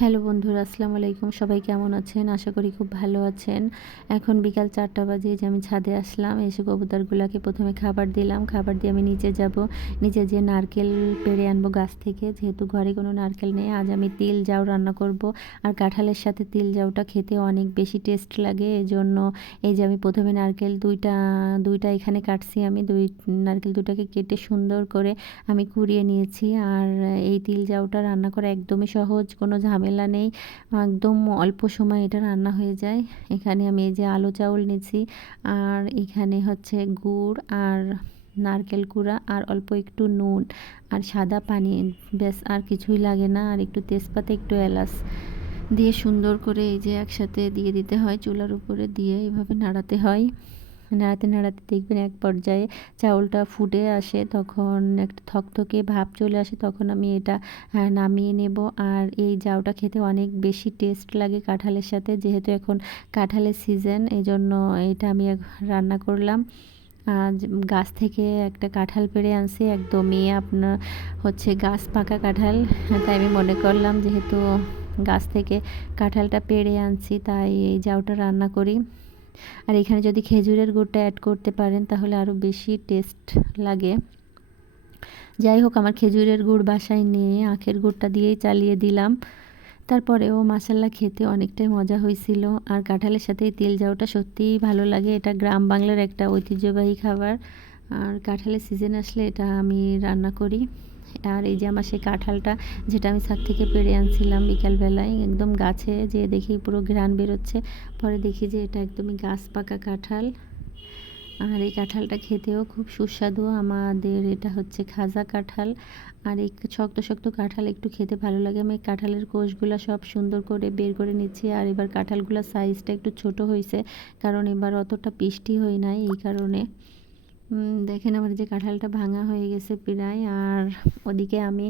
Hello বন্ধুরা, আসসালামু আলাইকুম। সবাই কেমন আছেন? আশা করি খুব ভালো আছেন। এখন বিকাল 4টা বাজে, যে আমি ছাদে আসলাম। এসে কবুতরগুলাকে প্রথমে খাবার দিলাম। খাবার দিয়ে আমি নিচে যাব। নিচে যেয়ে নারকেল পেড়ে আনবো গাছ থেকে। যেহেতু ঘরে কোনো নারকেল নেই, আজ আমি তিল জাউ রান্না করব। আর কাঁঠালের সাথে তিল জাউটা খেতে অনেক বেশি টেস্ট লাগে। এজন্য এই যে আমি প্রথমে নারকেল দুইটা এখানে কাটছি। আমি নারকেল দুটাকে কেটে সুন্দর করে আমি কুড়িয়ে নিয়েছি। আর এই তিল জাউটা রান্না করা একদমই সহজ, কোনো ঝামেলা নেই। একদম অল্প সময় এটা রান্না হয়ে যায়। এখানে আমি এই যে আলো চাউল নিয়েছি, আর এখানে হচ্ছে গুড় আর নারকেল কুড়া আর অল্প একটু নুন আর সাদা পানি, ব্যাস আর কিছুই লাগে না। আর একটু তেজপাতা, একটু এলাচ দিয়ে সুন্দর করে এই যে একসাথে দিয়ে দিতে হয়। চুলার উপরে দিয়ে এভাবে নাড়াতে হয়। নাড়াতে নাড়াতে দেখবেন এক পর্যায়ে চাউলটা ফুটে আসে, তখন একটা থকথকে ভাব চলে আসে, তখন আমি এটা নামিয়ে নেব। আর এই জাউটা খেতে অনেক বেশি টেস্ট লাগে কাঁঠালের সাথে। যেহেতু এখন কাঁঠালের সিজন, এই জন্য এটা আমি রান্না করলাম। গাছ থেকে একটা কাঁঠাল পেড়ে আনছি, একদমই আপনার হচ্ছে গাছ পাকা কাঁঠাল। তাই আমি মনে করলাম যেহেতু গাছ থেকে কাঁঠালটা পেড়ে আনছি, তাই এই জাউটা রান্না করি। আর এখানে যদি খেজুরের গুড়টা অ্যাড করতে পারেন তাহলে আরও বেশি টেস্ট লাগে। যাই হোক, আমার খেজুরের গুড় বাসায় নিয়ে আখের গুড়টা দিয়েই চালিয়ে দিলাম। তারপরেও মাশাল্লাহ খেতে অনেকটাই মজা হয়েছিল। আর কাঁঠালের সাথে এই তেল জাউটা সত্যিই ভালো লাগে। এটা গ্রাম বাংলার একটা ঐতিহ্যবাহী খাবার। আর কাঁঠালের সিজন আসলে এটা আমি রান্না করি। আর এই যে আমার সেই কাঁঠালটা, যেটা আমি ছাদ থেকে পেড়ে আনছিলাম বিকালবেলায়, একদম গাছে যেয়ে দেখি পুরো ঘ্রাণ বেরোচ্ছে। পরে দেখি যে এটা একদমই গাছ পাকা কাঁঠাল। আর এই কাঁঠালটা খেতেও খুব সুস্বাদু। আমাদের এটা হচ্ছে খাজা কাঁঠাল। আর এই শক্ত শক্ত কাঁঠাল একটু খেতে ভালো লাগে। আমি কাঁঠালের কোষগুলো সব সুন্দর করে বের করে নিচ্ছি। আর এবার কাঁঠালগুলোর সাইজটা একটু ছোট হয়েছে, কারণ এবার অতটা মিষ্টি হয় নাই, এই কারণে। দেখেন আমার যে কাঁঠালটা ভাঙা হয়ে গেছে প্রায়। আর ওদিকে আমি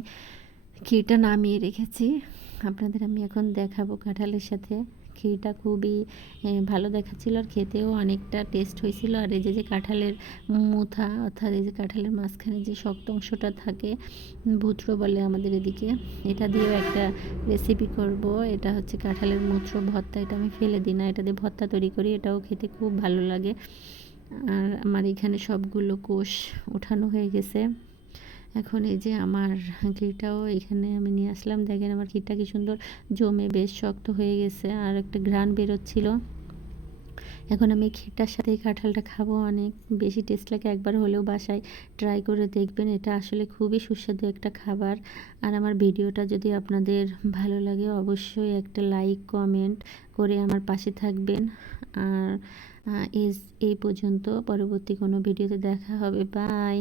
ক্ষীরটা নামিয়ে রেখেছি, আপনাদের আমি এখন দেখাবো কাঁঠালের সাথে। ক্ষীরটা খুবই ভালো দেখাচ্ছিল, আর খেতেও অনেকটা টেস্ট হয়েছিল। আর এই যে কাঁঠালের মুথা, অর্থাৎ এই যে কাঁঠালের মাঝখানে যে শক্ত অংশটা থাকে, ভুত্র বলে আমাদের এদিকে, এটা দিয়েও একটা রেসিপি করব। এটা হচ্ছে কাঁঠালের মুথ্র ভর্তা। এটা আমি ফেলে দিই না, এটা দিয়ে ভর্তা তৈরি করি, এটাও খেতে খুব ভালো লাগে। আর আমার এখানে সবগুলো কোষ ওঠানো হয়ে গেছে। এখন এই যে আমার ক্ষীরটাও এখানে আমি নিয়ে আসলাম। দেখেন আমার ক্ষীরটা কি সুন্দর জমে বেশ শক্ত হয়ে গেছে, আর একটা ঘ্রাণ বেরোচ্ছিল। এখন আমি ক্ষীরটার সাথে এই কাঁঠালটা খাবো, অনেক বেশি টেস্ট লাগে। একবার হলেও বাসায় ট্রাই করে দেখবেন, এটা আসলে খুবই সুস্বাদু একটা খাবার। আর আমার ভিডিওটা যদি আপনাদের ভালো লাগে, অবশ্যই একটা লাইক কমেন্ট করে আমার পাশে থাকবেন। আর এই পর্যন্ত, পরবর্তী কোনো ভিডিওতে দেখা হবে। বাই।